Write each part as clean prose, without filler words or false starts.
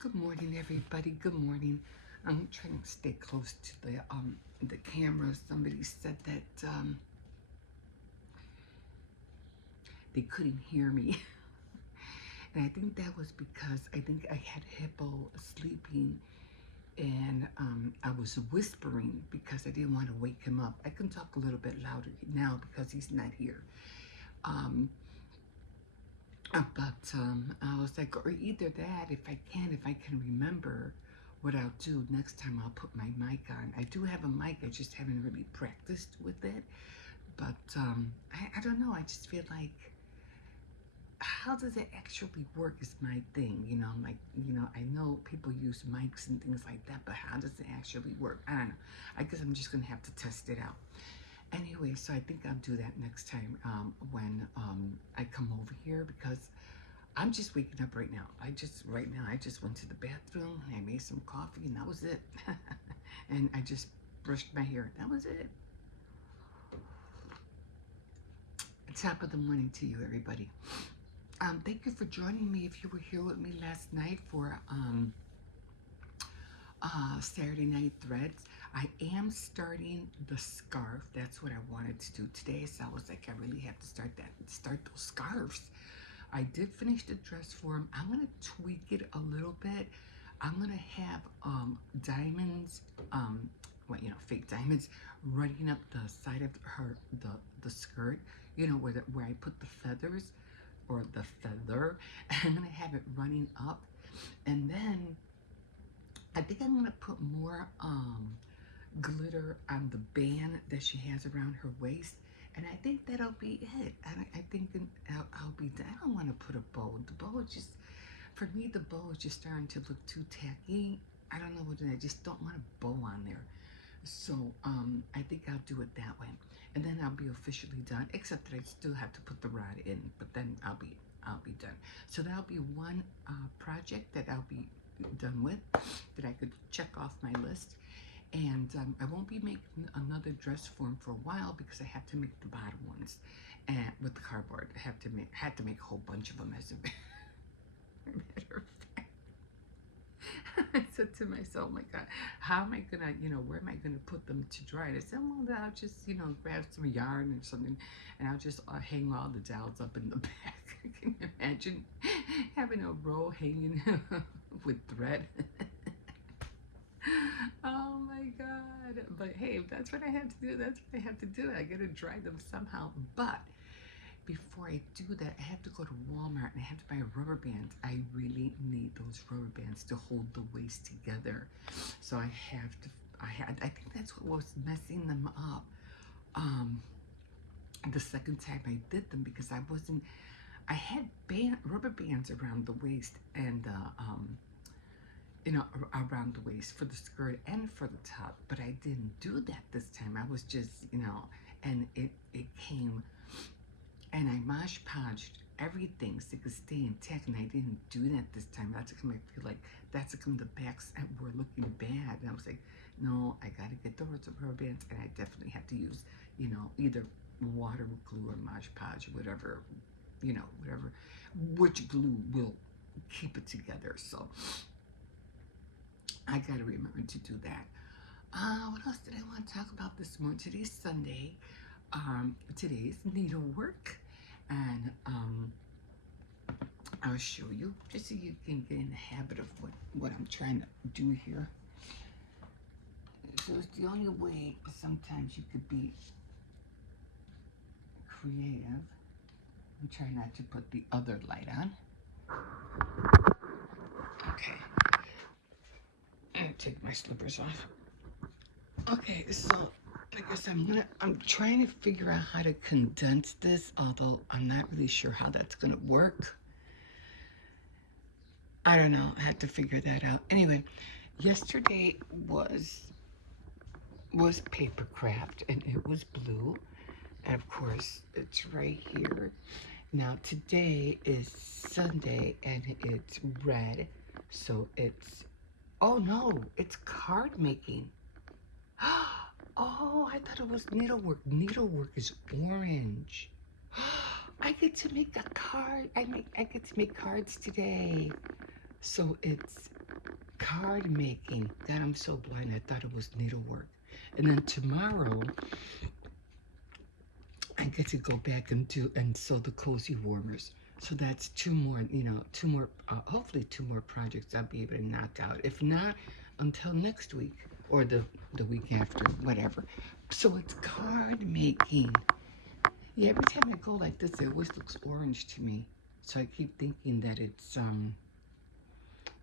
Good morning, everybody. Good morning. I'm trying to stay close to the camera. Somebody said that they couldn't hear me, and I think that was because I think I had Hippo sleeping, and I was whispering because I didn't want to wake him up. I can talk a little bit louder now because he's not here. Um, but I was like, or either that, if I can remember what I'll do next time, I'll put my mic on. I do have a mic, I just haven't really practiced with it. But I don't know, I just feel like, how does it actually work is my thing, like, I know people use mics and things like that, but how does it actually work? I don't know. I guess I'm just gonna have to test it out. Anyway, so I think I'll do that next time when I come over here because I'm just waking up right now. I just went to the bathroom and I made some coffee and that was it. And I just brushed my hair. That was it. Top of the morning to you, everybody. Thank you for joining me. If you were here with me last night for Saturday Night Threads, I am starting the scarf. That's what I wanted to do today. So I was like, I really have to start those scarves. I did finish the dress form. I'm gonna tweak it a little bit. I'm gonna have diamonds, fake diamonds running up the side of the skirt. Where I put the feathers or the feather. I'm gonna have it running up, and then I think I'm gonna put more glitter on the band that she has around her waist. And I think that'll be it. And I think I'll be done. I don't want to put a bow. The bow is just, for me, the bow is just starting to look too tacky. I don't know what I just don't want a bow on there. So I think I'll do it that way. And then I'll be officially done, except that I still have to put the rod in, but then I'll be done. So that'll be one project that I'll be done with, that I could check off my list. And I won't be making another dress form for a while because I have to make the bottom ones, and with the cardboard, I had to make a whole bunch of them as a matter of fact. I said to myself, oh my God, how am I gonna, where am I gonna put them to dry? And I said, well, I'll just, grab some yarn or something, and I'll just hang all the dowels up in the back. Can you imagine having a row hanging with thread? Oh my God. But hey, if that's what I have to do, that's what I have to do. I gotta dry them somehow. But before I do that, I have to go to Walmart and I have to buy rubber bands. I really need those rubber bands to hold the waist together. So I think that's what was messing them up the second time I did them, because I had rubber bands around the waist and around the waist for the skirt and for the top, but I didn't do that this time. I was just, and it came, and I mosh podged everything so it could stay intact, and I didn't do that this time. That's how I feel like that's how the backs were looking bad, and I was like, no, I gotta get the rubber bands, and I definitely have to use, either water glue or Mod Podge, whatever, which glue will keep it together. So I gotta remember to do that. What else did I want to talk about this morning? Today's Sunday. Today's needlework, and I'll show you just so you can get in the habit of what I'm trying to do here. So it's the only way sometimes you could be creative. I'm trying not to put the other light on. Okay. Take my slippers off. Okay, so I guess I'm trying to figure out how to condense this, although I'm not really sure how that's gonna work. I don't know, I had to figure that out. Anyway, yesterday was paper craft, and it was blue, and of course it's right here. Now today is Sunday and it's red, so it's, oh no, it's card making. Oh, I thought it was needlework. Needlework is orange. I get to make a card. I get to make cards today. So it's card making. God, I'm so blind. I thought it was needlework. And then tomorrow, I get to go back and do and sew the cozy warmers. So that's two more, hopefully two more projects I'll be able to knock out. If not, until next week or the week after, whatever. So it's card making. Yeah, every time I go like this, it always looks orange to me. So I keep thinking that it's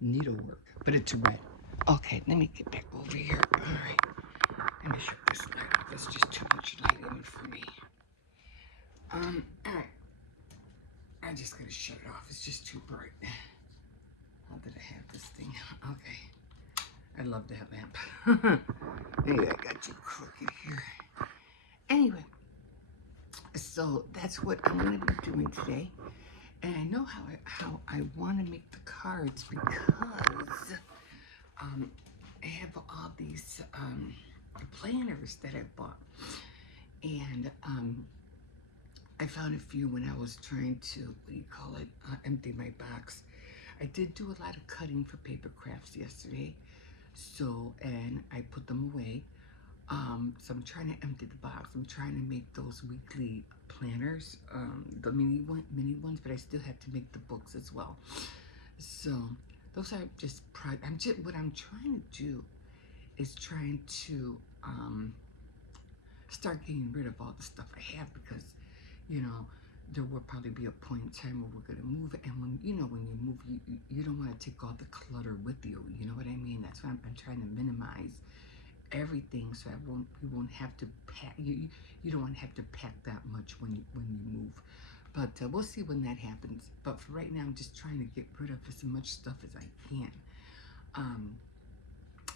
needlework, but it's red. Okay, let me get back over here. All right, let me shut this light off. It's just too much light in for me. All right. I just gotta shut it off. It's just too bright. How did I have this thing? Okay. I love that lamp. Anyway, I got you crooked here. Anyway, so that's what I'm gonna be doing today. And I know how I want to make the cards because I have all these planners that I bought, and I found a few when I was trying to empty my box. I did do a lot of cutting for paper crafts yesterday, so and I put them away. So I'm trying to empty the box. I'm trying to make those weekly planners, the mini ones, but I still have to make the books as well. So those are just what I'm trying to do is trying to start getting rid of all the stuff I have because, you know, there will probably be a point in time where we're gonna move, and when you move, you don't want to take all the clutter with you. You know what I mean? That's why I'm trying to minimize everything, so you won't have to pack. You don't want to have to pack that much when you move. But we'll see when that happens. But for right now, I'm just trying to get rid of as much stuff as I can.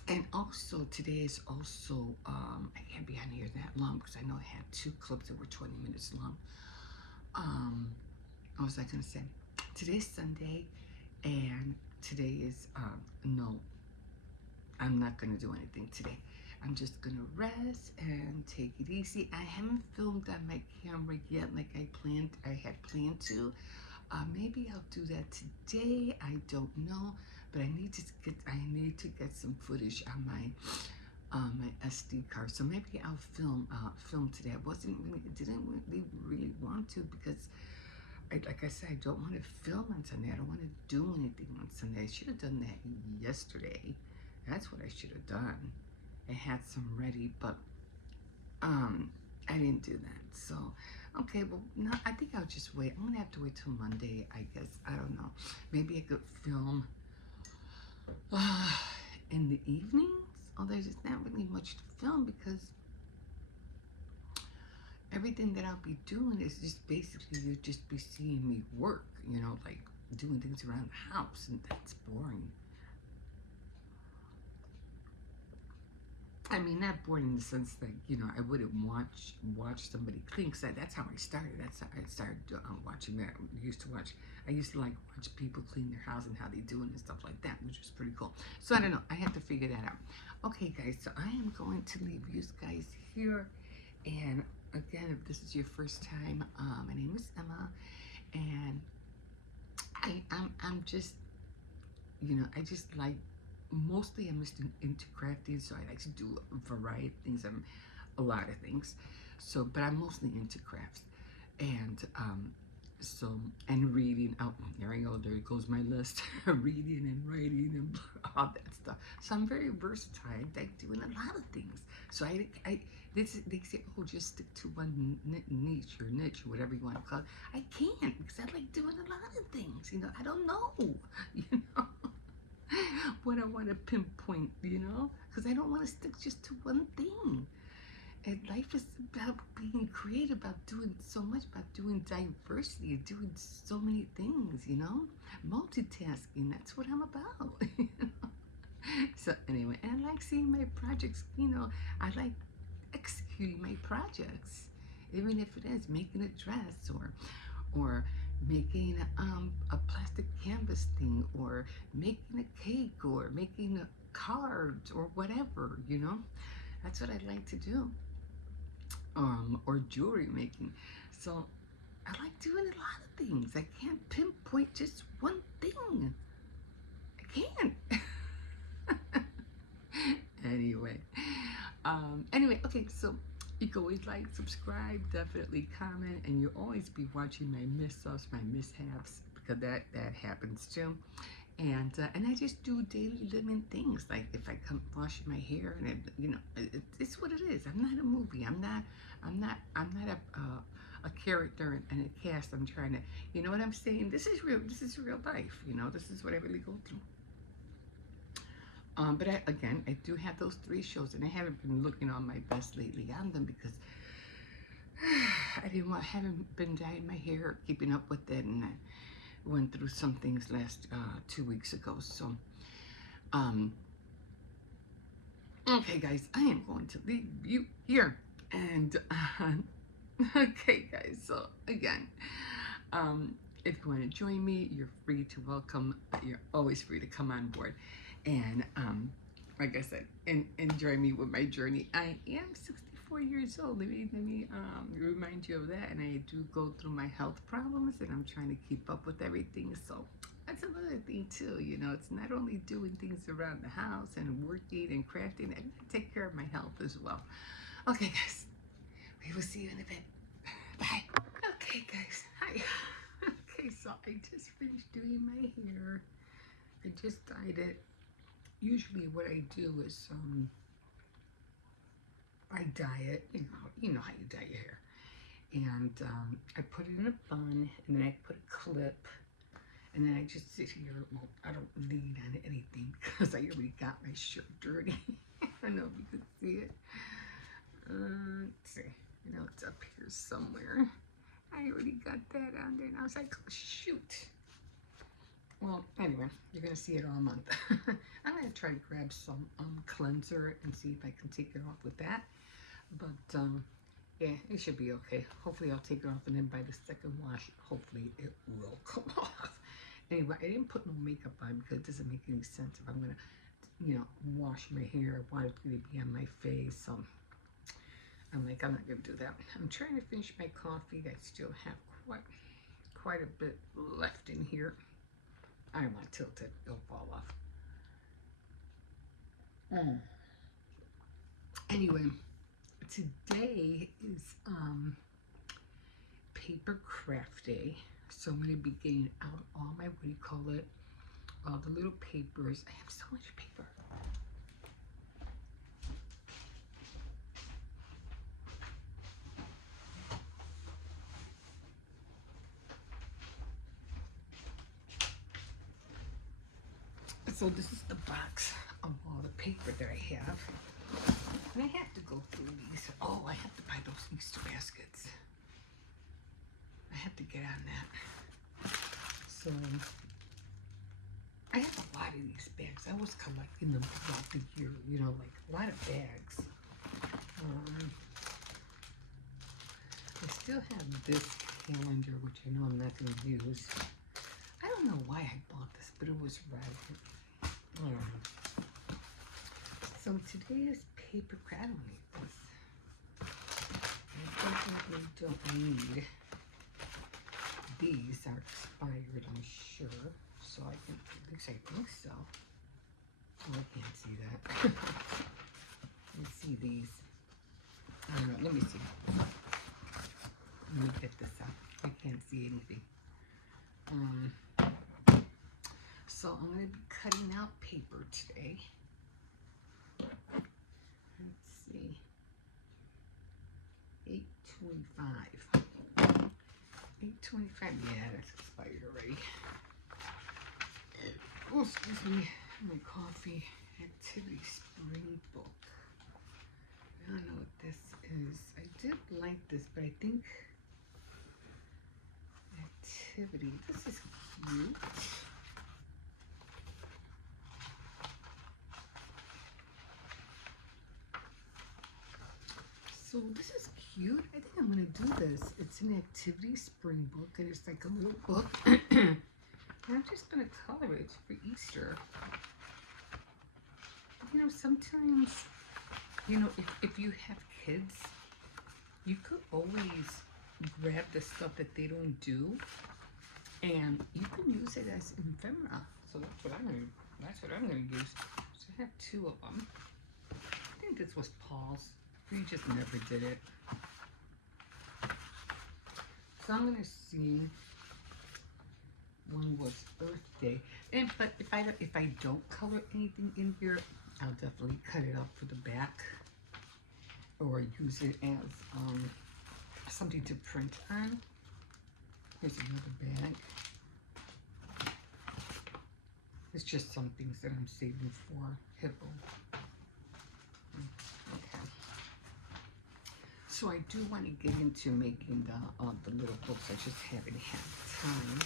And also today is also I can't be on here that long because I know I had two clips that were 20 minutes long. What was I gonna say? Today's Sunday, and today is no, I'm not gonna do anything today. I'm just gonna rest and take it easy. I haven't filmed on my camera yet like I had planned to. Maybe I'll do that today. I don't know, but I need to get some footage on my SD card. So maybe I'll film today. Didn't really want to because like I said, I don't want to film on Sunday. I don't want to do anything on Sunday. I should have done that yesterday. That's what I should have done. I had some ready, but I didn't do that. So okay, well, no, I think I'll just wait. I'm gonna have to wait till Monday, I guess. I don't know. Maybe I could film in the evenings. Although there's not really much to film because everything that I'll be doing is just basically you'll just be seeing me work, like doing things around the house, and that's boring. I mean, not boring in the sense that, I wouldn't watch somebody clean, because that's how I started. That's how I started watching that. I used to like watch people clean their house and how they do it and stuff like that, which was pretty cool. So I don't know. I have to figure that out. Okay, guys, so I am going to leave you guys here. And again, if this is your first time, my name is Emma, and I'm just, I just like, mostly I'm just into crafting, so I like to do a variety of things. A lot of things. So, but I'm mostly into crafts, and and reading. Oh, there I go. There goes my list. Reading and writing and all that stuff. So I'm very versatile. I like doing a lot of things. So they say, oh, just stick to one niche or whatever you want to call it. I can't, because I like doing a lot of things. I don't know. What I want to pinpoint, because I don't want to stick just to one thing. And life is about being creative, about doing so much, about doing diversity, doing so many things, multitasking. That's what I'm about. So anyway, and I like seeing my projects, I like executing my projects, even if it is making a dress or making a plastic canvas thing, or making a cake, or making a cards, or whatever, That's what I like to do. Or jewelry making. So I like doing a lot of things. I can't pinpoint just one thing. I can't. Anyway, okay, so you can always like, subscribe, definitely comment, and you'll always be watching my miss-ups, my mishaps, because that happens too. And I just do daily living things, like if I come washing my hair, and it's what it is. I'm not a movie. I'm not a character in a cast. I'm trying to, you know what I'm saying? This is real. This is real life. This is what I really go through. But I do have those 3 shows, and I haven't been looking on my best lately on them because haven't been dyeing my hair, keeping up with it, and I went through some things last 2 weeks ago. So, okay, guys, I am going to leave you here, and okay, guys. So again, if you want to join me, you're free to welcome. You're always free to come on board. And like I said, enjoy me with my journey. I am 64 years old. Let me remind you of that. And I do go through my health problems, and I'm trying to keep up with everything. So that's another thing too. It's not only doing things around the house and working and crafting. I gotta take care of my health as well. Okay, guys. We will see you in a bit. Bye. Okay, guys. Hi. Okay, so I just finished doing my hair. I just dyed it. Usually what I do is I dye it, you know how you dye your hair. And I put it in a bun, and then I put a clip, and then I just sit here. Well, I don't lean on anything because I already got my shirt dirty. I don't know if you can see it. Let's see. It's up here somewhere. I already got that on there, and I was like, oh, shoot. Well, anyway, you're going to see it all month. I'm going to try to grab some cleanser and see if I can take it off with that. But, yeah, it should be okay. Hopefully I'll take it off, and then by the second wash, hopefully it will come off. Anyway, I didn't put no makeup on because it doesn't make any sense if I'm going to, wash my hair. I want it to be on my face. So I'm like, I'm not going to do that. I'm trying to finish my coffee. I still have quite a bit left in here. I don't want to tilt it. It'll fall off. Anyway, today is paper craft day. So I'm going to be getting out all my, all the little papers. I have so much paper. So this is the box of all the paper that I have. And I have to go through these. Oh, I have to buy those Easter baskets. I have to get on that. So I have a lot of these bags. I was collecting them throughout the year, like a lot of bags. I still have this calendar, which I know I'm not going to use. I don't know why I bought this, but it was red. So today is paper craft. I don't need this. I definitely don't need. These are expired, I'm sure. So I can, at least I think so. Oh, I can't see that. Let me see these. I don't know, let me see. Let me get this out. I can't see anything. So I'm going to be cutting out paper today. Let's see. 825. 825. Yeah, that's expired already. Oh, excuse me. My coffee activity spring book. I don't know what this is. I did like this, but I think activity. This is cute. So this is cute. I think I'm gonna do this. It's an activity spring book, and it's like a little book. And I'm just gonna color it for Easter. Sometimes, if you have kids, you could always grab the stuff that they don't do, and you can use it as ephemera. So that's what I'm gonna use. So I have 2 of them. think this was Paul's. We just never did it. So I'm gonna see when was Earth Day. And but if I don't color anything in here, I'll definitely cut it up for the back or use it as something to print on. Here's another bag. It's just some things that I'm saving for Hippo. Okay. So I do want to get into making the little books. I just haven't had time.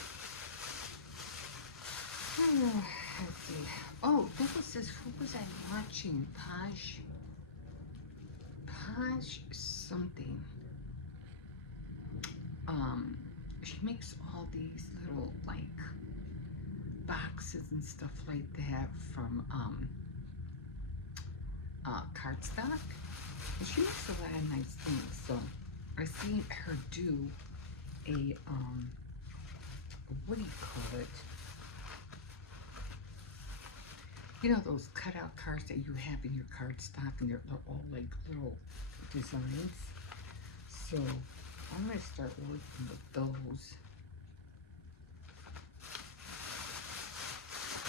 Let's see. Oh, what was this? Who was I watching? Paj something. She makes all these little like boxes and stuff like that from cardstock. And she makes a lot of nice things. So I seen her do a what do you call it? You know those cutout cards that you have in your cardstock, and they're all like little designs. So I'm gonna start working with those.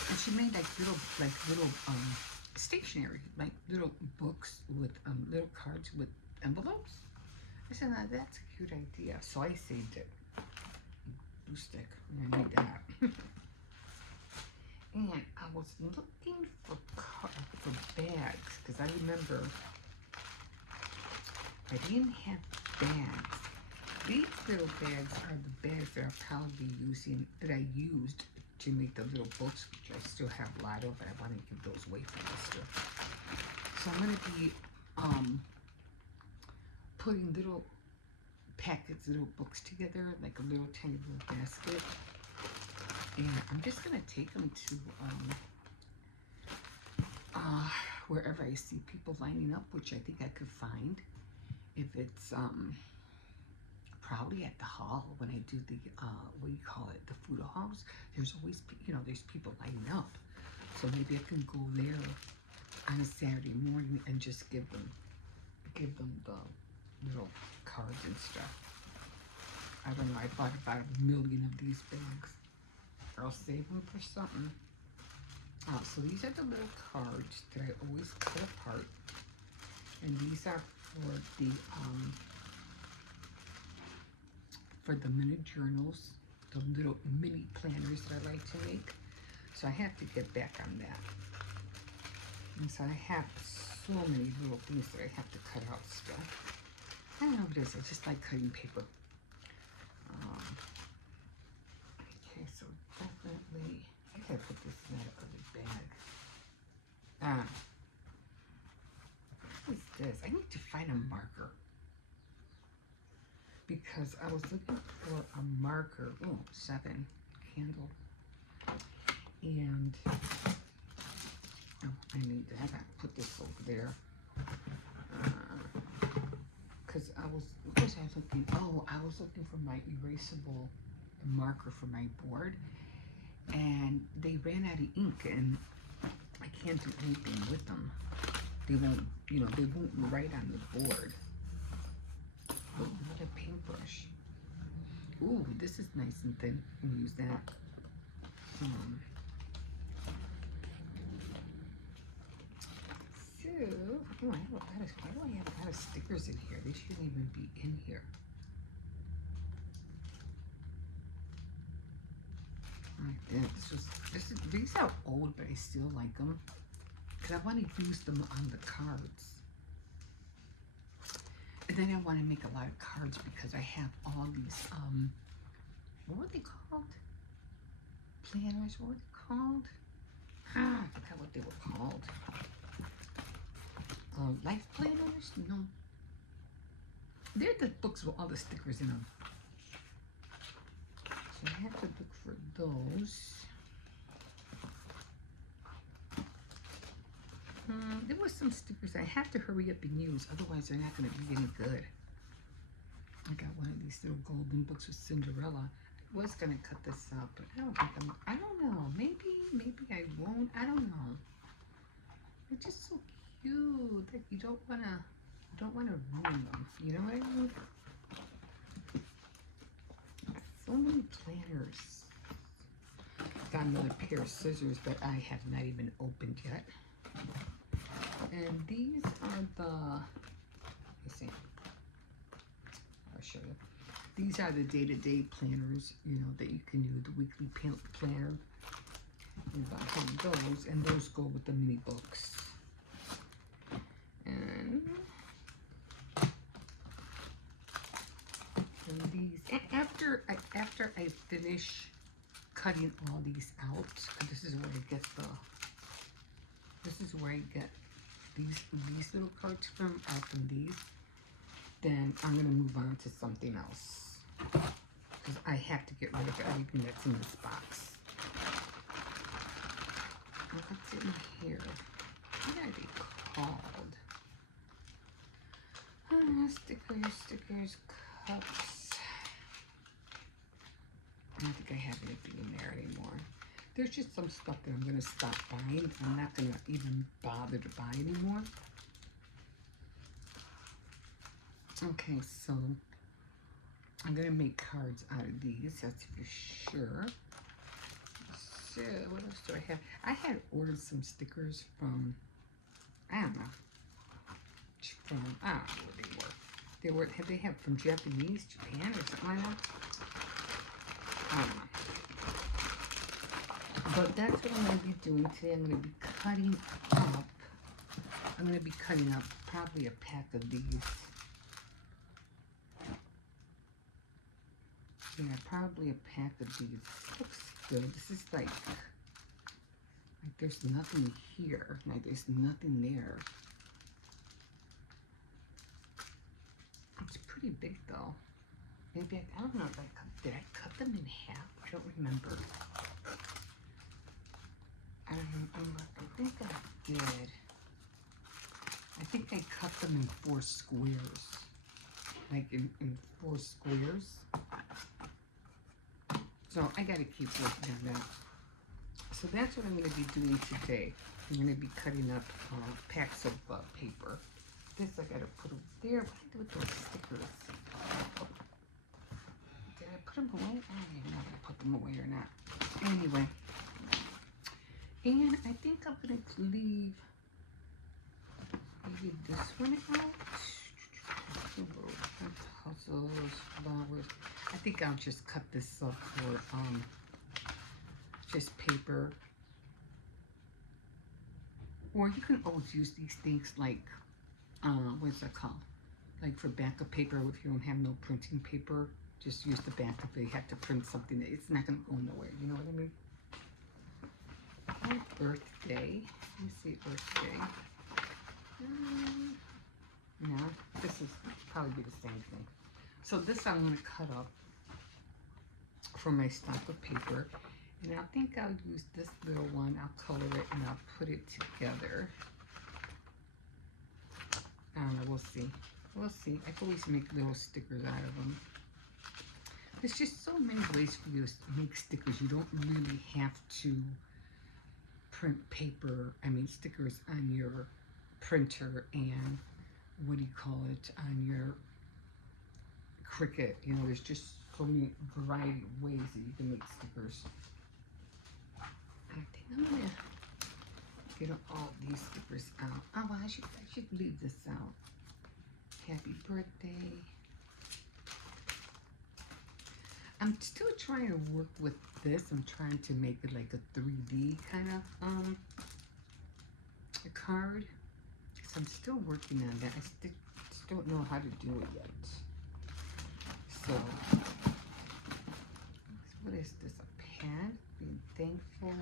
And she made like little stationery, like little books with little cards with envelopes. I said, now that's a cute idea. So I saved it. Glue stick. I need that. And I was looking for bags because I remember I didn't have bags. These little bags are the bags that I'll probably be using, that I used to make the little books, which I still have a lot of, but I want to give those away for this year. So I'm going to be putting little packets, little books together, like a little tiny little basket. And I'm just going to take them to wherever I see people lining up, which I think I could find. If it's probably at the hall when I do the, what do you call it, the food halls, there's always, there's people lining up. So maybe I can go there on a Saturday morning and just give them the little cards and stuff. I don't know, I bought about 1 million of these bags. I'll save them for something. So these are the little cards that I always cut apart. And these are for the mini journals, the little mini planners that I like to make. So I have to get back on that. And so I have so many little things that I have to cut out still. I don't know what it is, I just like cutting paper. Okay, so definitely, I gotta put this in that other bag. What is this? I need to find a marker. Because I was looking for a marker. Oh, 7 candle. And I need that. I gotta put this over there. Because I was looking. Oh, I was looking for my erasable marker for my board, and they ran out of ink, and I can't do anything with them. They won't, they won't write on the board. Oh, another paintbrush. Ooh, this is nice and thin. I'm gonna use that. So, oh, why do I have a lot of stickers in here? They shouldn't even be in here. Like this. These are old, but I still like them because I want to use them on the cards. And then I want to make a lot of cards because I have all these, what were they called? Planners, what were they called? I forgot what they were called. Life planners? No. They're the books with all the stickers in them. So I have to look for those. There was some stickers I have to hurry up and use, otherwise they're not going to be any good. I got one of these little golden books with Cinderella. I was going to cut this out, but I don't know. Maybe I won't. I don't know. They're just so cute. Like you don't wanna ruin them. You know what I mean? So many planners. Got another pair of scissors that I have not even opened yet. And these are the, let's see, I'll show you. These are the day-to-day planners, you know, that you can do, the weekly planner. You buy those, and those go with the mini books. And these, after I finish cutting all these out, this is where I get these little cards from these. Then I'm gonna move on to something else because I have to get rid of everything that's in this box. What's in here? What are they called? Stickers, cups. I don't think I have anything in there anymore. There's just some stuff that I'm going to stop buying. I'm not going to even bother to buy anymore. Okay, so I'm going to make cards out of these. That's for sure. So, what else do I have? I had ordered some stickers from, I don't know what they were. They have from Japan or something like that. I don't know. But that's what I'm going to be doing today. I'm going to be cutting up. I'm going to be cutting up probably a pack of these. Yeah, probably a pack of these. Looks good. This is like there's nothing here. Like there's nothing there. It's pretty big though. Maybe I don't know if did I cut them in half? I don't remember. I think I did. I think I cut them in 4 squares. Like in 4 squares. So I gotta keep working on that. So that's what I'm gonna be doing today. I'm gonna be cutting up packs of paper. This I gotta put over there. What did I do with those stickers? Did I put them away? I don't even know if I put them away or not. Anyway. And I think I'm gonna leave maybe this one out. Puzzles, flowers. I think I'll just cut this up for just paper. Or you can always use these things like what's that called? Like for backup paper if you don't have no printing paper. Just use the backup if you have to print something that it's not gonna go nowhere, you know what I mean? My birthday. Let me see, birthday. No, this is probably be the same thing. So this I'm going to cut up from my stock of paper. And I think I'll use this little one. I'll color it and I'll put it together. I don't know, we'll see. We'll see. I can always make little stickers out of them. There's just so many ways for you to make stickers. You don't really have to print stickers on your printer and what do you call it, on your Cricut. You know, there's just so many variety of ways that you can make stickers. I think I'm gonna get all these stickers out. Oh, well, I should leave this out. Happy birthday. I'm still trying to work with this. I'm trying to make it like a 3D kind of a card. So I'm still working on that. I still don't know how to do it yet. So, what is this? A pad? Being thankful.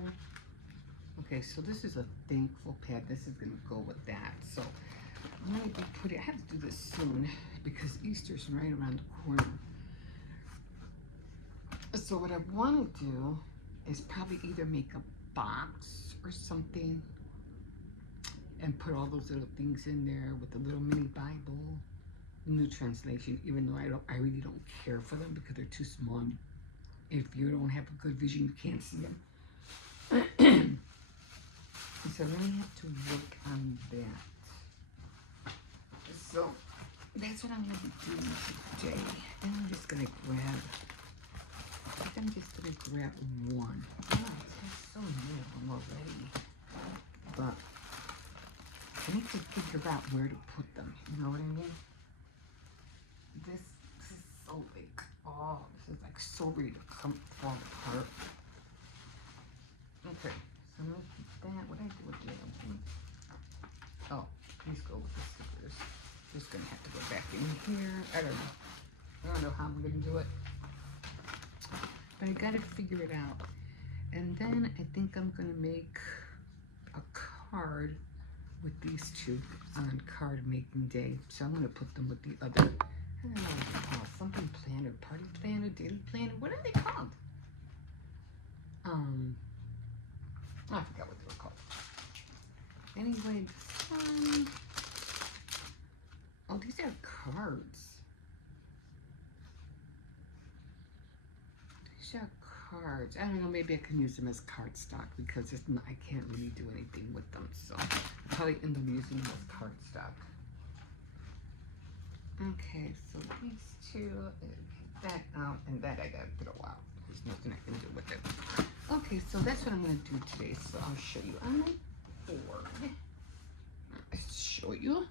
Okay, so this is a thankful pad. This is gonna go with that. So I'm gonna be putting. I have to do this soon because Easter's right around the corner. So what I want to do is probably either make a box or something and put all those little things in there with a little mini Bible, New Translation, even though I really don't care for them because they're too small. If you don't have a good vision, you can't see them. So I really have to work on that. So that's what I'm going to be doing today. And I'm just going to grab, one. Oh, it has so many of them already. But I need to figure out where to put them. You know what I mean? This is so big. Oh, this is like so ready to fall apart. Okay, so I'm gonna keep that. What do I do with the other one? Oh, please go with the stickers. Just gonna have to go back in here. I don't know how I'm gonna do it. But I gotta figure it out. And then I think I'm gonna make a card with these two on card making day. So I'm gonna put them with the other, I don't know what they're called, something planner, party planner, daily planner, what are they called? I forgot what they were called. Anyway, this one, oh, these are cards. These are cards. I don't know, maybe I can use them as cardstock because it's not, I can't really do anything with them. So I'll probably end up using them as cardstock. Okay, so these two, get that out, and that I gotta throw out. There's nothing I can do with it. Okay, so that's what I'm gonna do today. So I'll show you on my board. Let's show you.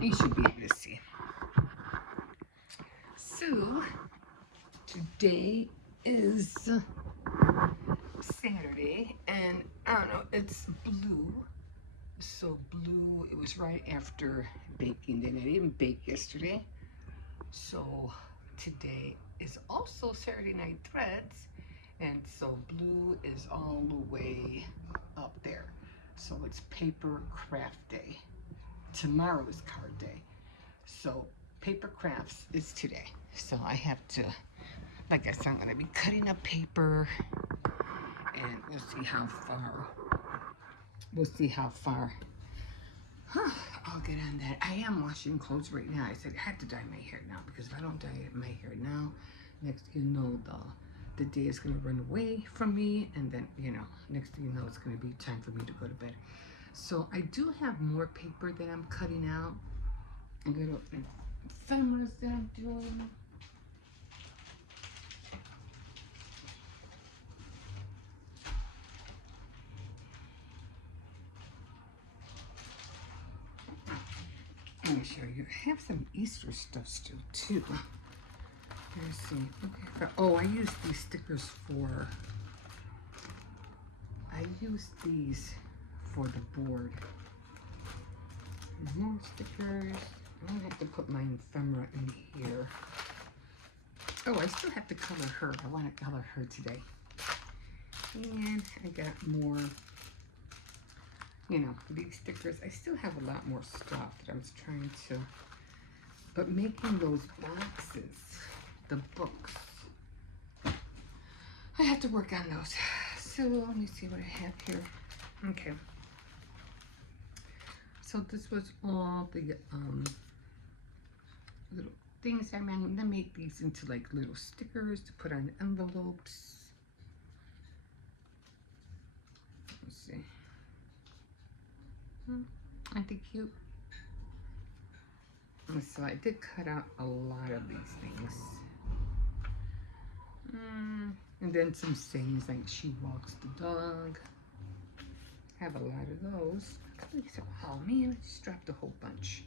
You should be able to see. So today is Saturday, and I don't know, it's blue. So blue, it was right after baking day. I didn't bake yesterday. So today is also Saturday Night Threads. And so blue is all the way up there. So it's paper craft day. Tomorrow is card day. So paper crafts is today. So I have to, like I said, I'm gonna be cutting up paper and we'll see how far. I'll get on that. I am washing clothes right now. I said I had to dye my hair now because if I don't dye my hair now, next thing you know, the day is gonna run away from me, and then next thing you know, it's gonna be time for me to go to bed. So I do have more paper that I'm cutting out. Little ephemeras that I'm doing. Let me show you. I have some Easter stuff still too. Let's see. Okay. Oh, I use these stickers for. I use these for the board. More stickers. I'm gonna have to put my ephemera in here. Oh, I still have to color her. I want to color her today. And I got more. These stickers. I still have a lot more stuff that I'm trying to. But making those boxes, the books, I have to work on those. So let me see what I have here. Okay. So this was all the little things I'm going to make these into like little stickers to put on envelopes. Let's see. Aren't they cute? So I did cut out a lot of these things. And then some sayings like she walks the dog. Have a lot of those. Oh man, I just dropped a whole bunch.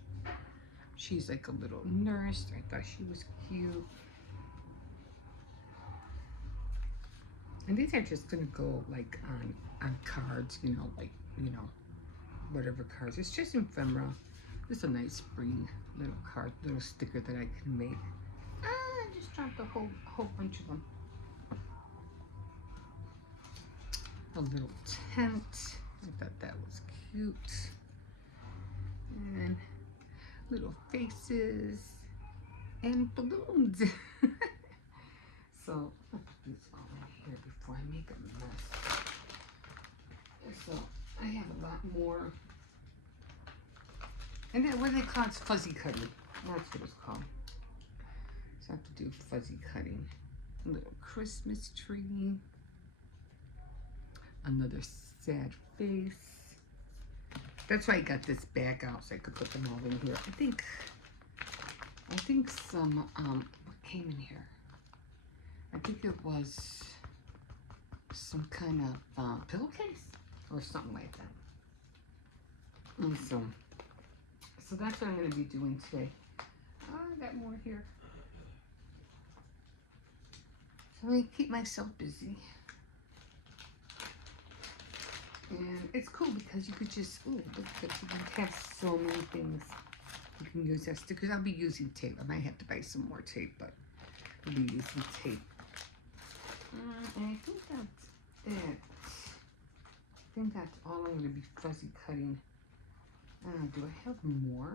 She's like a little nurse. I thought she was cute. And these are just gonna go like on cards, whatever cards. It's just ephemera. It's a nice spring little card, little sticker that I can make. I just dropped a whole bunch of them. A little tent. I thought that was cute. And little faces and balloons. So I'll put these all in here before I make a mess. So I have a lot more. And then what do they call it? It's fuzzy cutting. That's what it's called. So I have to do fuzzy cutting. A little Christmas tree. Another sad face. That's why I got this bag out so I could put them all in here. I think some, what came in here? I think it was some kind of pillowcase or something like that. And so that's what I'm going to be doing today. Oh, I got more here. So I keep myself busy. And it's cool because you could just, ooh, look, you can have so many things you can use as stickers. I'll be using tape. I might have to buy some more tape, but I'll be using tape. And I think that's it. I think that's all I'm going to be fuzzy cutting. Do I have more?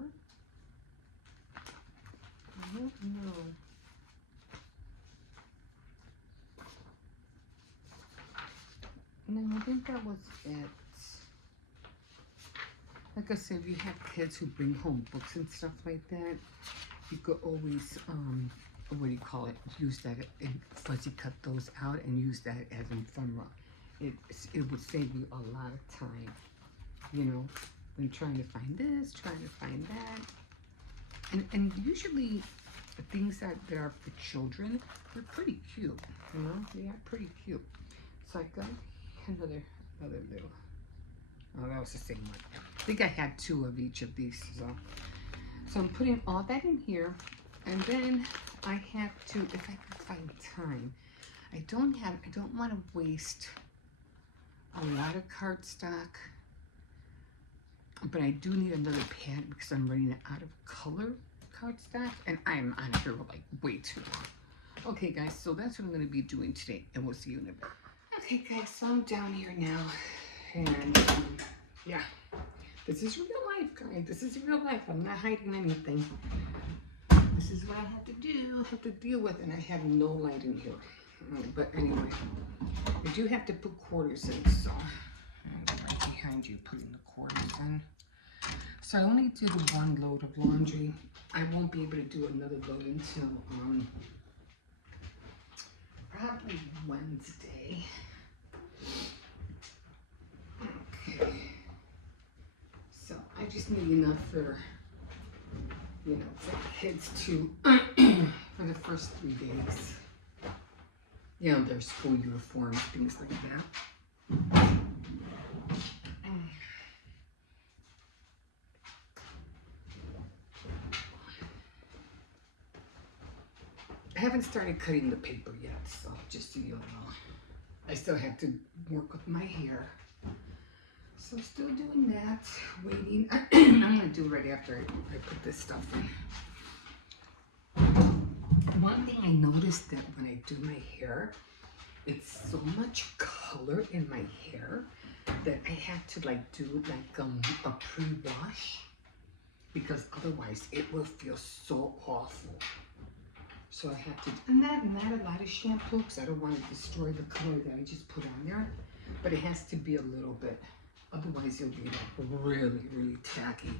I don't know. No, I think that was it. Like I said, if you have kids who bring home books and stuff like that, you could always, what do you call it, use that and fuzzy cut those out and use that as ephemera. It would save you a lot of time, you know, when trying to find this, trying to find that. And usually the things that are for children, they're pretty cute, you know, they are pretty cute. So I got another little, oh, that was the same one. I think I had 2 of each of these, so I'm putting all that in here, and then I have to, if I can find time, I don't want to waste a lot of cardstock, but I do need another pad because I'm running out of color cardstock, and I'm on here like way too long. Okay guys, so that's what I'm going to be doing today, and we'll see you in a bit. Okay guys, so I'm down here now, and yeah, this is real life, guys. This is real life. I'm not hiding anything. This is what I have to do, have to deal with, and I have no light in here. But anyway, I do have to put quarters in, so I'm right behind you putting the quarters in. So I only did 1 load of laundry. I won't be able to do another load until probably Wednesday. Okay. So I just need enough for, you know, for the kids to, for the first 3 days. You know, their school uniforms, things like that. I haven't started cutting the paper yet, so just so you know. I still have to work with my hair. So I'm still doing that, waiting. I'm gonna do it right after I put this stuff in. One thing I noticed that when I do my hair, it's so much color in my hair that I have to like do like a pre-wash, because otherwise it will feel so awful. So I have to, and not a lot of shampoo, because I don't want to destroy the color that I just put on there, but it has to be a little bit, otherwise it'll be like really, really tacky.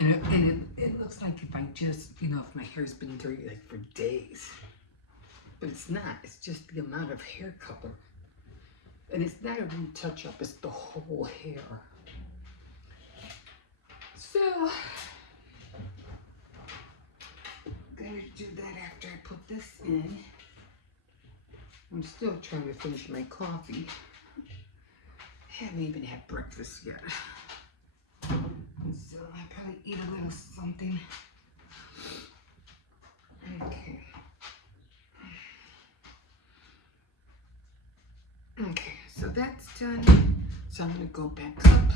And it looks like if I just, you know, if my hair's been dirty like for days, but it's not, it's just the amount of hair color. And it's not a root touch up, it's the whole hair. So, gonna do that after I put this in. I'm still trying to finish my coffee. I haven't even had breakfast yet. So I'll probably eat a little something. Okay. Okay, so that's done. So I'm gonna go back up,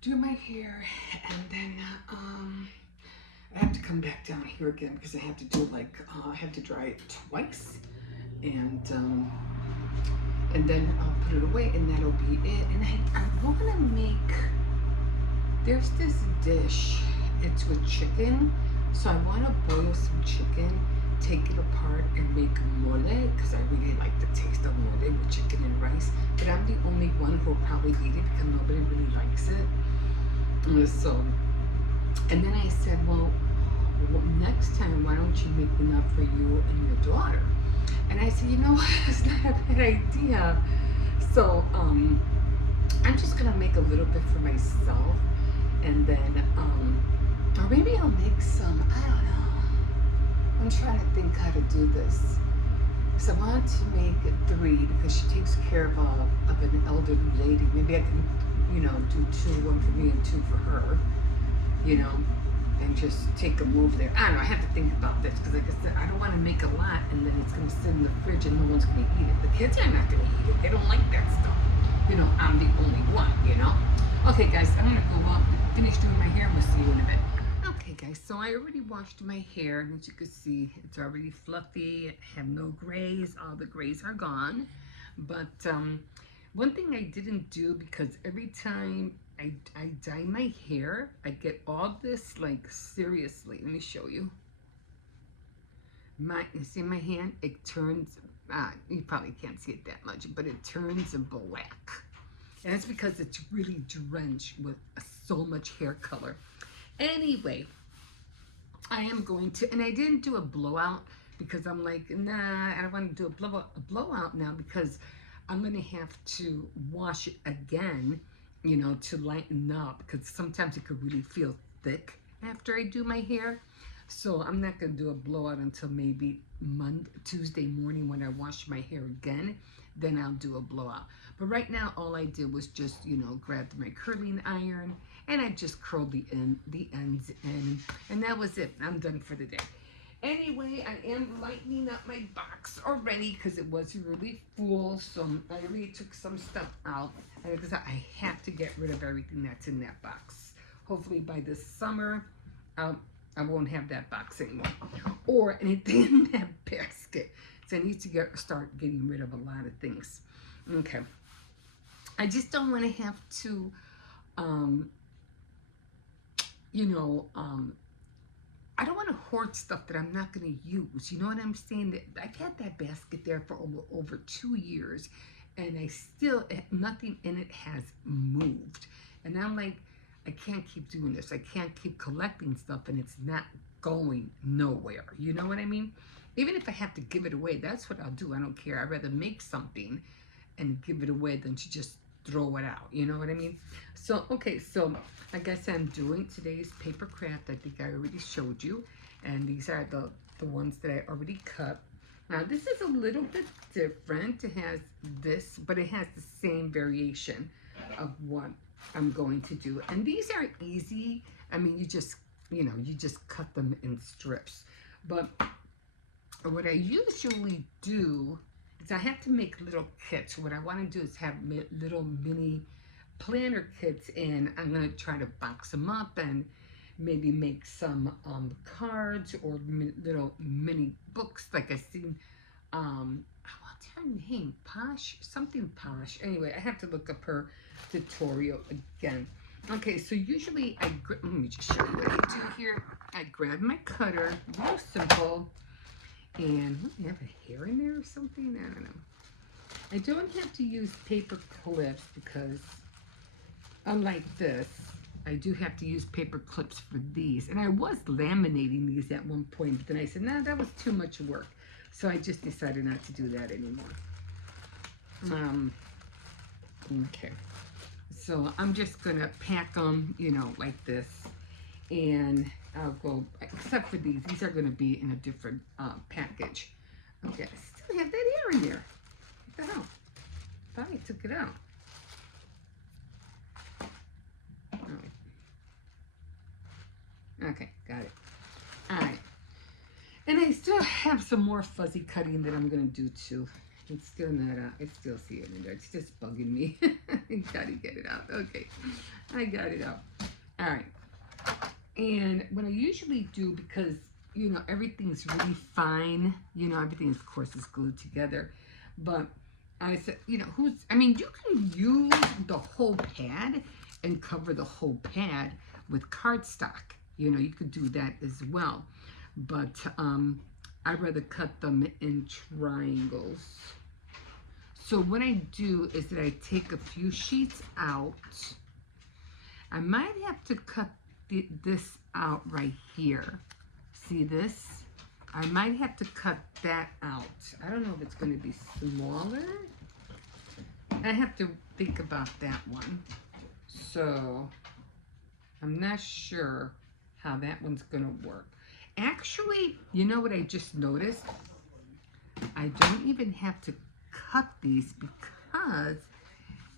do my hair, and then I have to come back down here again because I have to do like I have to dry it twice, and then I'll put it away, and that'll be it. And I want to make. There's this dish. It's with chicken, so I want to boil some chicken, take it apart, and make mole because I really like the taste of mole with chicken and rice. But I'm the only one who'll probably eat it because nobody really likes it. So, and then I said, well, next time, why don't you make enough for you and your daughter? And I said, you know what, it's not a bad idea. So, I'm I'm just gonna make a little bit for myself, and then, or maybe I'll make some, I don't know. I'm trying to think how to do this. So I want to make 3 because she takes care of an elderly lady. Maybe I can, do 2, 1 for me and 2 for her, and just take a move there. I don't know. I have to think about this because, like I said, I don't want to make a lot and then it's going to sit in the fridge and no one's going to eat it. The kids are not going to eat it. They don't like that stuff. I'm the only one. Okay, guys, I'm going to go up, finish doing my hair. We'll see you in a bit. Okay, guys, so I already washed my hair. And as you can see, it's already fluffy. I have no grays. All the grays are gone. But one thing I didn't do, because every time I dye my hair, I get all this, like, seriously. Let me show you. You see my hand? It turns, you probably can't see it that much, but it turns black. And it's because it's really drenched with so much hair color. Anyway, I am going to, and I didn't do a blowout because I'm like, nah, I don't want to do a blowout now because I'm going to have to wash it again, to lighten up, because sometimes it could really feel thick after I do my hair. So I'm not going to do a blowout until maybe Tuesday morning when I wash my hair again. Then I'll do a blowout. But right now, all I did was just, grab my curling iron and I just curled the ends in, and that was it. I'm done for the day. Anyway, I am lightening up my box already because it was really full. So I already took some stuff out because I have to get rid of everything that's in that box. Hopefully by this summer, I won't have that box anymore or anything in that basket. So I need to start getting rid of a lot of things. Okay. I just don't want to have to, I don't want to hoard stuff that I'm not going to use. You know what I'm saying? I've had that basket there for over 2 years, and nothing in it has moved. And I'm like, I can't keep doing this. I can't keep collecting stuff, and it's not going nowhere. You know what I mean? Even if I have to give it away, that's what I'll do. I don't care. I'd rather make something and give it away than to just throw it out. You know what I mean? So, okay, so I guess I'm doing today's paper craft. I think I already showed you. And these are the ones that I already cut. Now, this is a little bit different. It has this, but it has the same variation of what I'm going to do. And these are easy. I mean, you just cut them in strips. But what I usually do is I have to make little kits. What I want to do is have little mini planner kits, and I'm going to try to box them up and maybe make some cards or little mini books like I seen. What's her name? Something Posh. Anyway, I have to look up her tutorial again. Okay, so usually let me just show you what I do here. I grab my cutter, real simple. And do you have a hair in there or something? I don't know. I don't have to use paper clips because unlike this, I do have to use paper clips for these. And I was laminating these at one point, but then I said, nah, that was too much work. So I just decided not to do that anymore. Okay. So I'm just going to pack them, like this. And I'll go, except for these. These are going to be in a different package. Okay, I still have that hair in there. What the hell? I thought I took it out. Okay, got it. All right. And I still have some more fuzzy cutting that I'm going to do too. It's still not out. I still see it in there. It's just bugging me. I got to get it out. Okay, I got it out. All right. And what I usually do, because, everything's really fine, everything, of course, is glued together. But I said, you can use the whole pad and cover the whole pad with cardstock. You could do that as well. But I'd rather cut them in triangles. So what I do is that I take a few sheets out. I might have to cut this out right here. See this? I might have to cut that out. I don't know if it's going to be smaller. I have to think about that one. So I'm not sure how that one's gonna work. Actually, you know what I just noticed? I don't even have to cut these because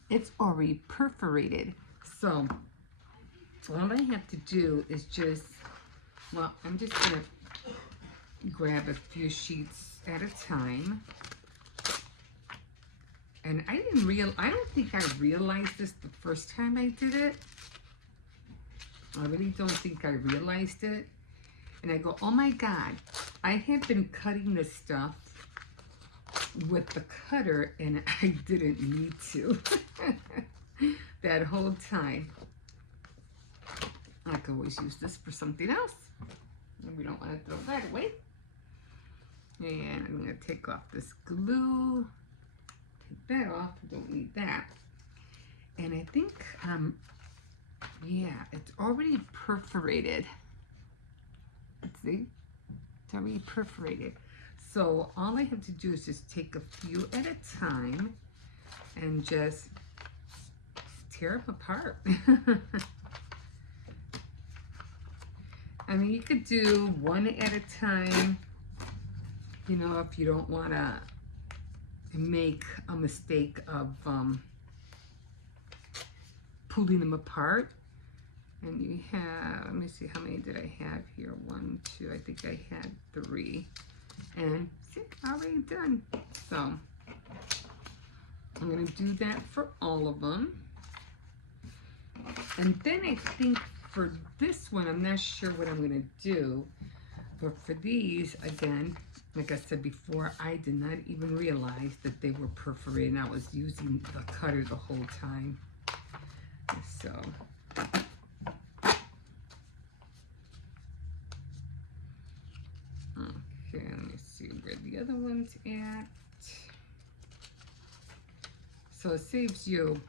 it's already perforated. So all I have to do is just, well, I'm just gonna grab a few sheets at a time. And I don't think I realized this the first time I did it. I really don't think I realized it. And I go, oh my God, I have been cutting this stuff with the cutter and I didn't need to that whole time. I could always use this for something else. And we don't want to throw that away. And I'm going to take off this glue. Take that off. I don't need that. And I think, yeah, it's already perforated. See? It's already perforated. So all I have to do is just take a few at a time and just tear them apart. I mean, you could do one at a time, you know, if you don't want to make a mistake of pulling them apart. And you have, let me see, how many did I have here? 1, 2, I think I had 3. And see, already done. So I'm going to do that for all of them. And then I think for this one, I'm not sure what I'm going to do. But for these, again, like I said before, I did not even realize that they were perforated. And I was using the cutter the whole time. So okay, let me see where the other one's at. So it saves you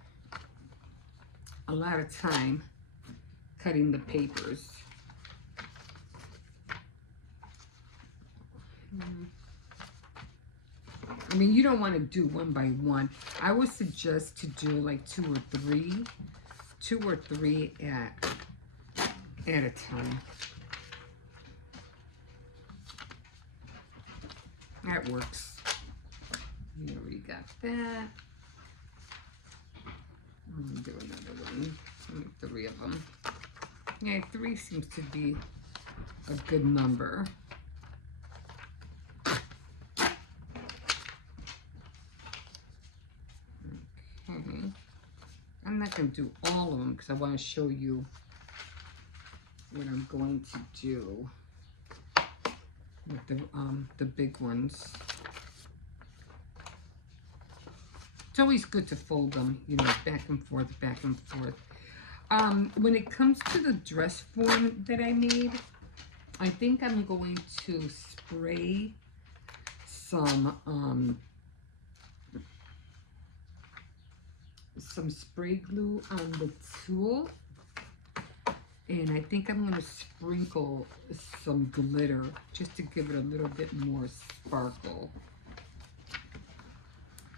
a lot of time cutting the papers. I mean, you don't want to do one by one. I would suggest to do like 2 or 3 at a time. That works. You already got that. I'm gonna do another one. 3 of them. Yeah, 3 seems to be a good number. Okay. I'm not going to do all of them because I want to show you what I'm going to do with the big ones. It's always good to fold them, you know, back and forth, back and forth. When it comes to the dress form that I made, I think I'm going to spray some spray glue on the tool, and I think I'm going to sprinkle some glitter just to give it a little bit more sparkle.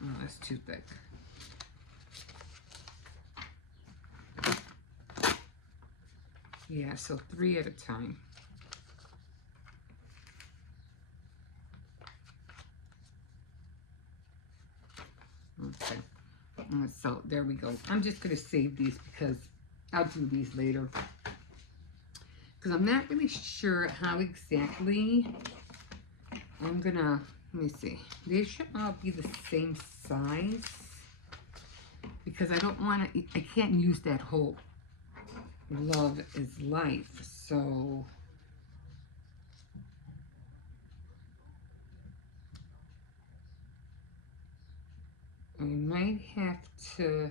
Oh, that's too thick. Yeah, so 3 at a time. Okay. So there we go. I'm just going to save these because I'll do these later. Because I'm not really sure how exactly I'm going to, let me see. They should all be the same size. Because I don't want to, I can't use that whole love is life. So I might have to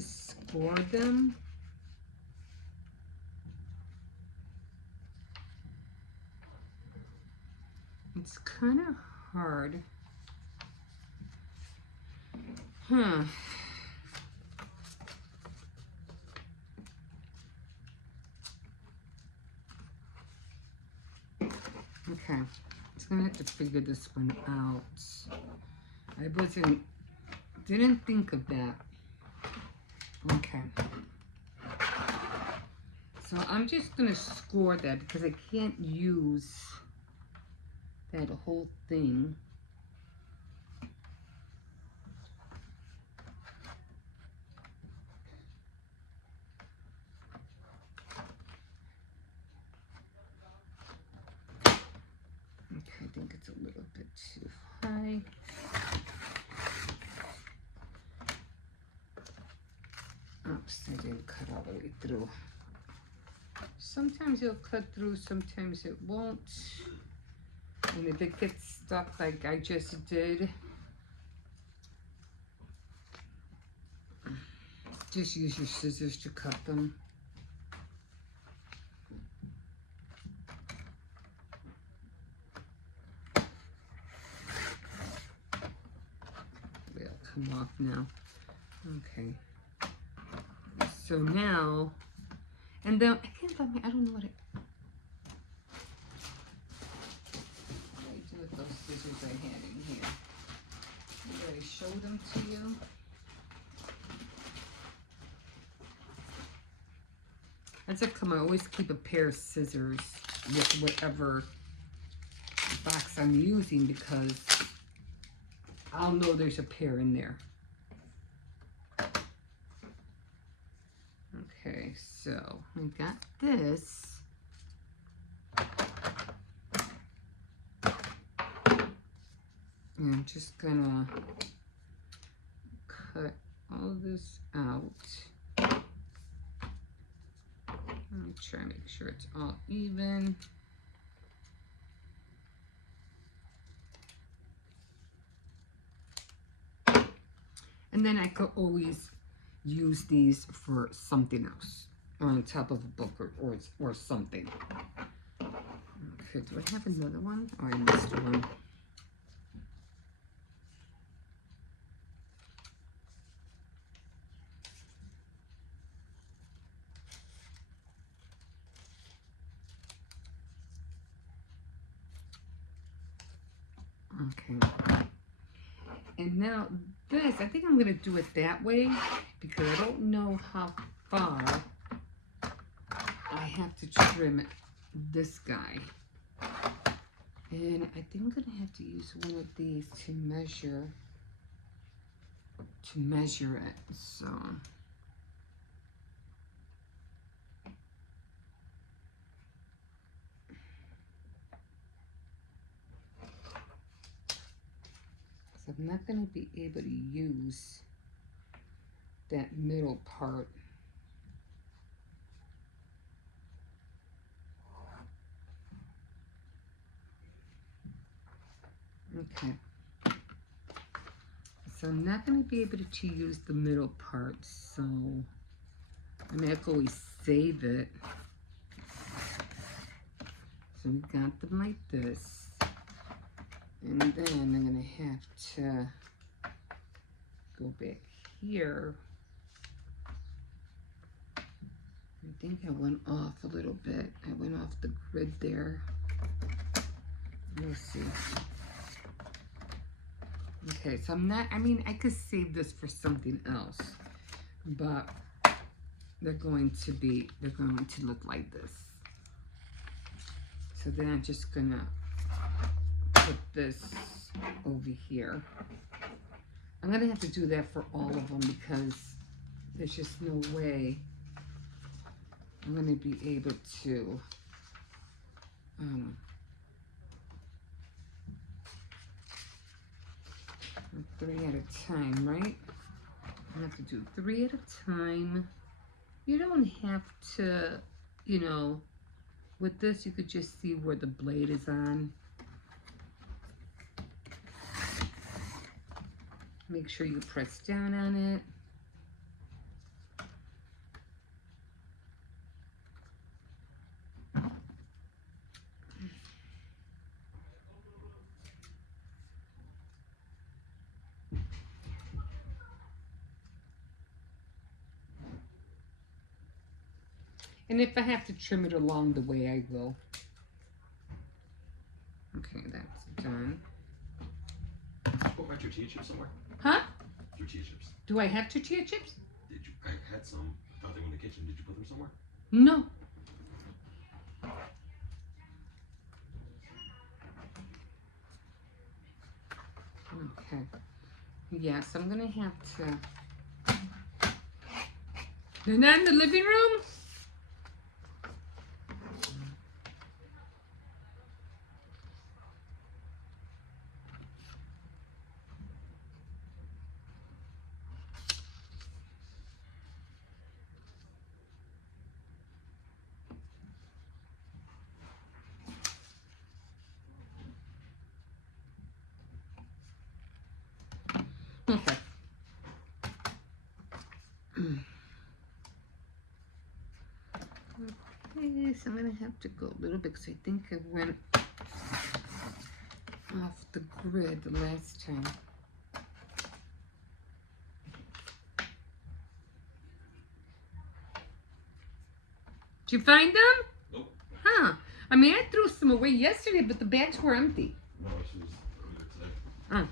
score them. It's kind of hard. Huh. Okay. I'm gonna have to figure this one out. Didn't think of that. Okay. So I'm just going to score that because I can't use that whole thing. Okay, I think it's a little bit too high. Oops, I didn't cut all the way through. Sometimes it'll cut through, sometimes it won't. And if it gets stuck like I just did, just use your scissors to cut them. They'll come off now. Okay. So now, and then I can't find I don't know what I do with those scissors I had in here. Did I show them to you? As I come, I always keep a pair of scissors with whatever box I'm using because I'll know there's a pair in there. Okay, so I got this. And I'm just gonna cut all this out. Let me try and make sure it's all even. And then I could always use these for something else, or on top of a book or something. Okay, do I have another one? Oh, I missed one. Okay. And now this, I think I'm going to do it that way because I don't know how far I have to trim this guy. And I think I'm going to have to use one of these to measure it. So I'm not going to be able to use that middle part. Okay. So I'm not going to be able to use the middle part. So I mean, I can always save it. So we got them like this. And then I'm going to have to go back here. I think I went off a little bit. I went off the grid there. Let's see. Okay, so I'm not, I mean, I could save this for something else, but they're going to look like this. So then I'm just gonna put this over here. I'm gonna have to do that for all of them because there's just no way I'm gonna be able to 3 at a time, right? I have to do 3 at a time. You don't have to, you know, with this you could just see where the blade is on. Make sure you press down on it. And if I have to trim it along the way, I will. Okay, that's done. What about your tortilla chips somewhere? Huh? Tortilla chips. Do I have tortilla chips? Did you? I had some. I thought they were in the kitchen. Did you put them somewhere? No. Okay. Yes, I'm gonna have to. They're not in the living room? Okay. Okay, so I'm gonna have to go a little bit because I think I went off the grid the last time. Did you find them? Nope. Huh. I mean, I threw some away yesterday, but the bags were empty. No, she was earlier today. Oh.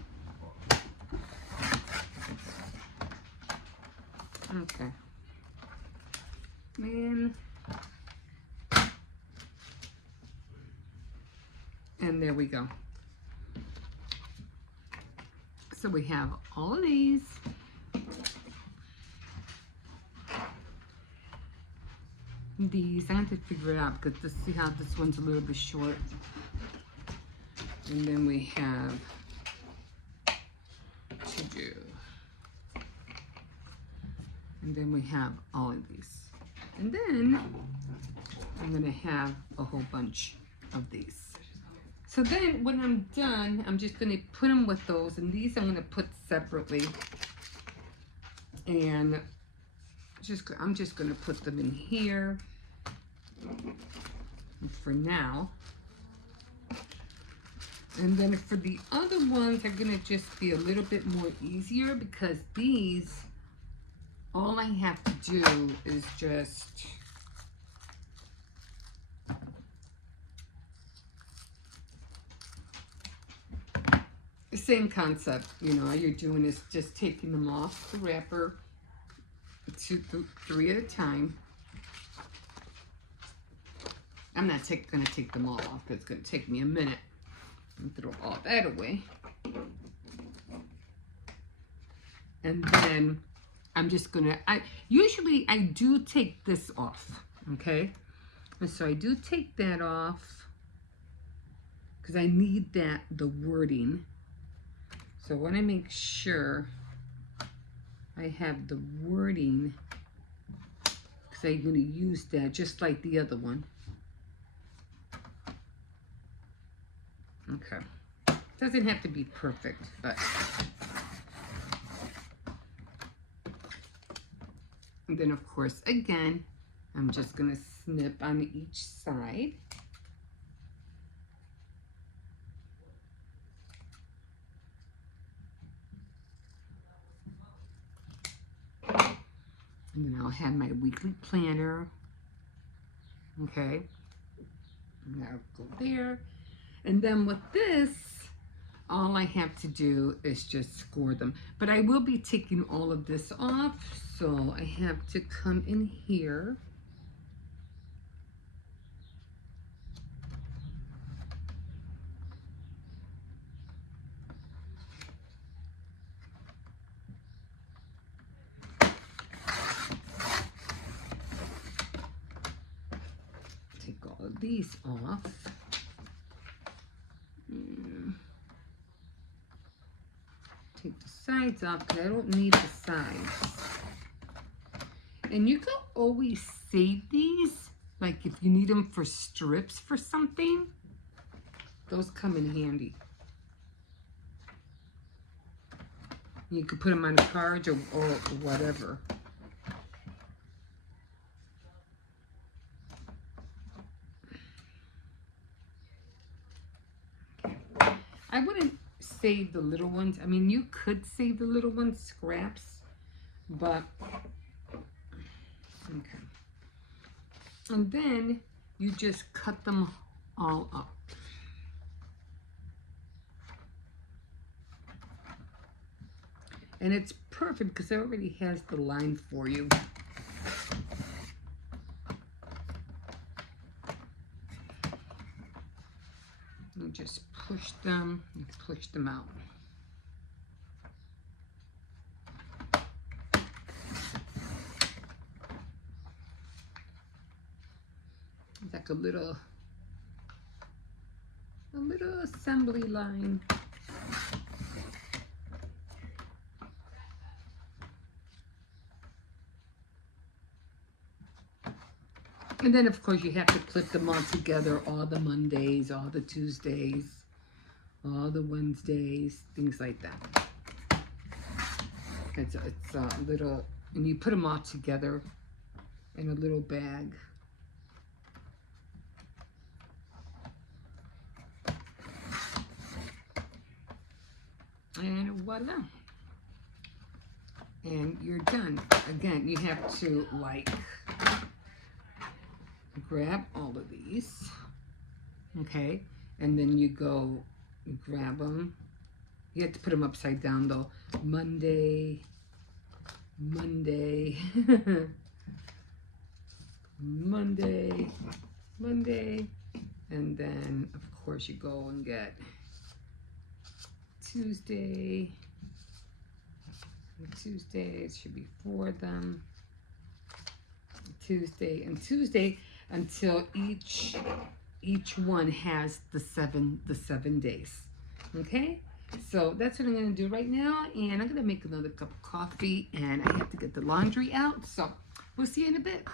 Okay. Man. And there we go. So we have all of these. These, I have to figure it out because see how this one's a little bit short. And then we have to do. And then we have all of these. And then I'm gonna have a whole bunch of these. So then when I'm done, I'm just gonna put them with those, and these I'm gonna put separately. And I'm just gonna put them in here for now. And then for the other ones, they're gonna just be a little bit more easier because these, all I have to do is just the same concept, you know, all you're doing is just taking them off the wrapper, 2, 3 at a time. I'm not gonna take them all off, it's gonna take me a minute. And throw all that away. And then I'm just gonna, usually I do take this off, okay? And so I do take that off because I need the wording. So I wanna make sure I have the wording because I'm gonna use that just like the other one. Okay. Doesn't have to be perfect, but. And then of course, again, I'm just gonna snip on each side. And then I'll have my weekly planner. Okay. And I'll go there. And then with this, all I have to do is just score them. But I will be taking all of this off, so I have to come in here. Take all of these off. Take the sides off because I don't need the sides. And you can always save these, like if you need them for strips for something, those come in handy. You could put them on cards or whatever. I wouldn't save the little ones. I mean, you could save the little ones, scraps, but okay. And then you just cut them all up. And it's perfect because it already has the line for you. You just push them and push them out. It's like a little assembly line. And then, of course, you have to clip them all together, all the Mondays, all the Tuesdays, all the Wednesdays, things like that. It's a little, and you put them all together in a little bag. And voila. And you're done. Again, you have to like grab all of these, okay? And then you go grab them. You have to put them upside down though. Monday, Monday, Monday, Monday, and then of course you go and get Tuesday. Tuesdays should be 4 of them. Tuesday and Tuesday until each one has the seven days. Okay, so that's what I'm going to do right now, and I'm going to make another cup of coffee, and I have to get the laundry out, so we'll see you in a bit.